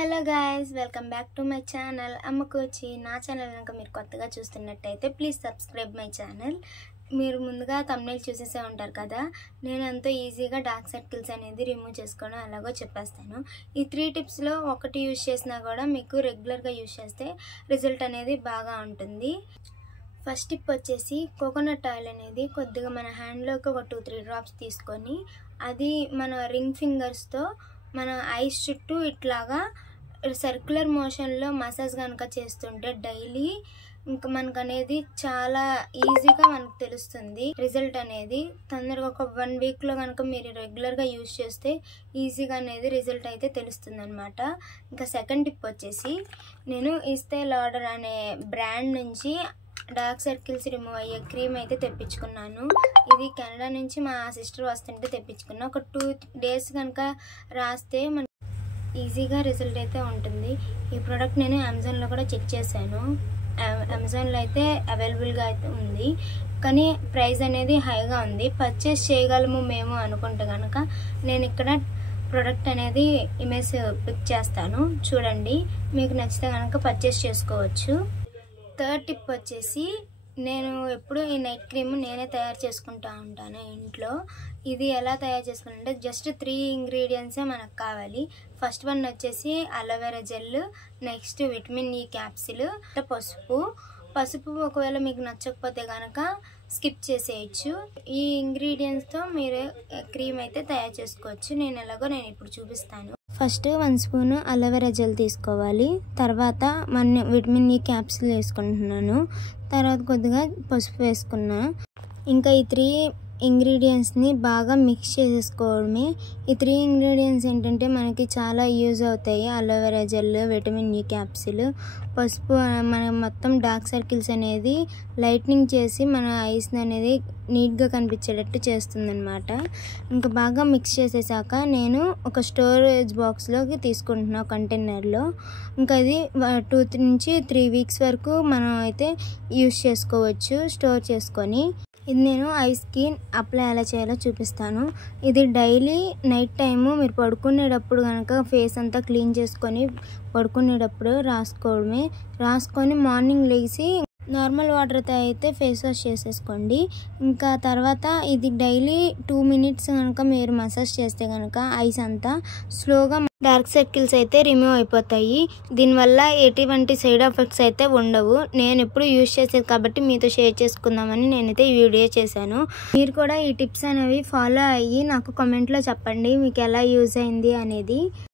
Hello guys, welcome back to my channel అమ్మకొచ్చి. నా channel కనుక మీరు కొత్తగా చూస్తున్నట్టయితే ప్లీజ్ సబ్స్క్రైబ్ మై ఛానల్. మీరు ముందుగా థంబ్నెయిల్ చూసేసే ఉంటారు కదా. నేను ఎంతో ఈజీగా డార్క్ సర్కిల్స్ అనేది రిమూవ్ చేసుకోవడం ఎలాగో చెప్పేస్తాను. ఈ 3 టిప్స్లో ఒకటి యూజ్ చేసినా కూడా మీకు రెగ్యులర్గా యూజ్ చేస్తే రిజల్ట్ అనేది బాగా ఉంటుంది. ఫస్ట్ టిప్ వచ్చేసి కోకోనట్ ఆయిల్ అనేది కొద్దిగా మన హ్యాండ్లోకి ఒక 2-3 డ్రాప్స్ తీసుకొని అది మన రింగ్ ఫింగర్స్తో మన ఐస్ చుట్టూ ఇట్లాగా సర్క్యులర్ మోషన్లో మసాజ్ కనుక చేస్తుంటే డైలీ ఇంకా మనకు అనేది చాలా ఈజీగా మనకు తెలుస్తుంది రిజల్ట్ అనేది. తొందరగా ఒక 1 వీక్లో కనుక మీరు రెగ్యులర్గా యూజ్ చేస్తే ఈజీగా అనేది రిజల్ట్ అయితే తెలుస్తుంది అనమాట. ఇంకా సెకండ్ టిప్ వచ్చేసి నేను ఇస్తే లాడర్ అనే బ్రాండ్ నుంచి డార్క్ సర్కిల్స్ రిమూవ్ అయ్యే క్రీమ్ అయితే తెప్పించుకున్నాను. ఇది కెనడా నుంచి మా సిస్టర్ వస్తుంటే తెప్పించుకున్నా. ఒక 2 డేస్ కనుక రాస్తే మన ఈజీగా రిజల్ట్ అయితే ఉంటుంది. ఈ ప్రోడక్ట్ నేను అమెజాన్లో కూడా చెక్ చేశాను. అమెజాన్లో అయితే అవైలబుల్గా అయితే ఉంది, కానీ ప్రైస్ అనేది హైగా ఉంది. పర్చేస్ చేయగలము మేము అనుకుంటే కనుక నేను ఇక్కడ ప్రోడక్ట్ అనేది ఇమేజ్ పిక్ చేస్తాను, చూడండి. మీకు నచ్చితే కనుక పర్చేస్ చేసుకోవచ్చు. థర్డ్ టిప్ వచ్చేసి నేను ఎప్పుడు ఈ నైట్ క్రీమ్ నేనే తయారు చేసుకుంటూ ఉంటాను ఇంట్లో. ఇది ఎలా తయారు చేసుకుంటే జస్ట్ 3 ఇంగ్రీడియంట్సే మనకు కావాలి. ఫస్ట్ వన్ వచ్చేసి aloe vera gel, next vitamin E capsule, పసుపు ఒకవేళ మీకు నచ్చకపోతే కనుక స్కిప్ చేసేయచ్చు. ఈ ఇంగ్రీడియంట్స్తో మీరు క్రీమ్ అయితే తయారు చేసుకోవచ్చు. నేను ఇప్పుడు చూపిస్తాను. ఫస్ట్ 1 స్పూన్ అలోవెరా జెల్ తీసుకోవాలి. తర్వాత విటమిన్ ఈ క్యాప్సిల్ వేసుకుంటున్నాను. తర్వాత కొద్దిగా పసుపు వేసుకున్నా. ఇంకా ఈ 3 ఇంగ్రీడియంట్స్ని బాగా మిక్స్ చేసేసుకోవడమే. ఈ 3 ఇంగ్రీడియంట్స్ ఏంటంటే మనకి చాలా యూజ్ అవుతాయి. Aloe vera gel, vitamin E capsule, పసుపు మన మొత్తం డార్క్ సర్కిల్స్ అనేది లైట్నింగ్ చేసి మన ఐస్ అనేది నీట్గా కనిపించేటట్టు చేస్తుందన్నమాట. ఇంకా బాగా మిక్స్ చేసేసాక నేను ఒక స్టోరేజ్ బాక్స్లోకి తీసుకుంటున్నా కంటైనర్లో. ఇంకా ఇది 2 నుంచి 3 వీక్స్ వరకు మనం అయితే యూజ్ చేసుకోవచ్చు స్టోర్ చేసుకొని. ఇది నేను ఐస్కి అప్లై ఎలా చేయాలో చూపిస్తాను. ఇది డైలీ నైట్ టైము మీరు పడుకునేటప్పుడు కనుక ఫేస్ అంతా క్లీన్ చేసుకొని పడుకునేటప్పుడు రాసుకొని మార్నింగ్ లేచి నార్మల్ వాటర్తో అయితే ఫేస్ వాష్ చేసేసుకోండి. ఇంకా తర్వాత ఇది డైలీ 2 మినిట్స్ కనుక మీరు మసాజ్ చేస్తే కనుక ఐస్ అంతా స్లోగా డార్క్ సర్కిల్స్ అయితే రిమూవ్ అయిపోతాయి. దీనివల్ల ఎటువంటి సైడ్ ఎఫెక్ట్స్ అయితే ఉండవు. నేను ఎప్పుడు యూజ్ చేసేది కాబట్టి మీతో షేర్ చేసుకుందామని నేనైతే ఈ వీడియో చేశాను. మీరు కూడా ఈ టిప్స్ అనేవి ఫాలో అయ్యి నాకు కామెంట్లో చెప్పండి మీకు ఎలా యూజ్ అయింది అనేది.